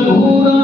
la cura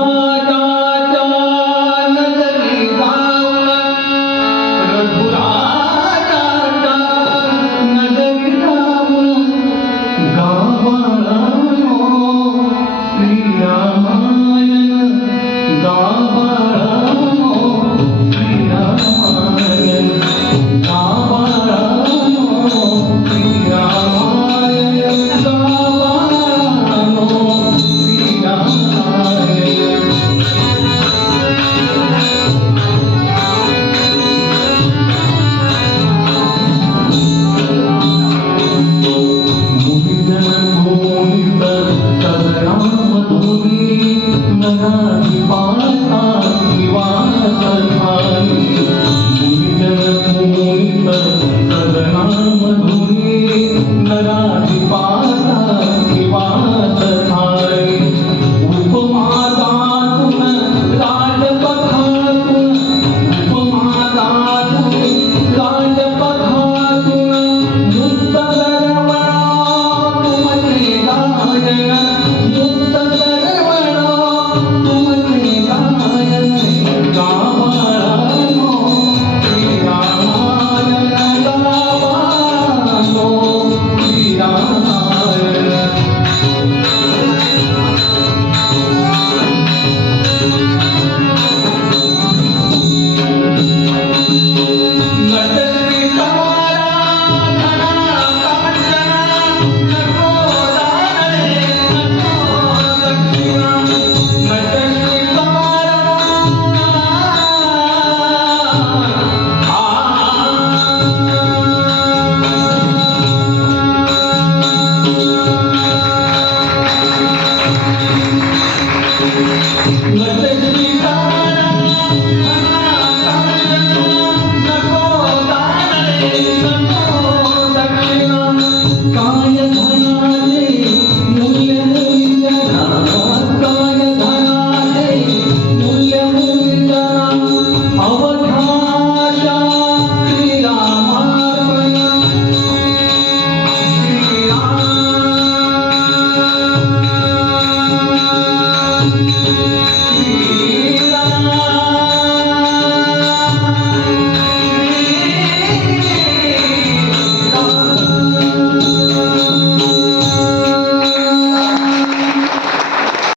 Krishna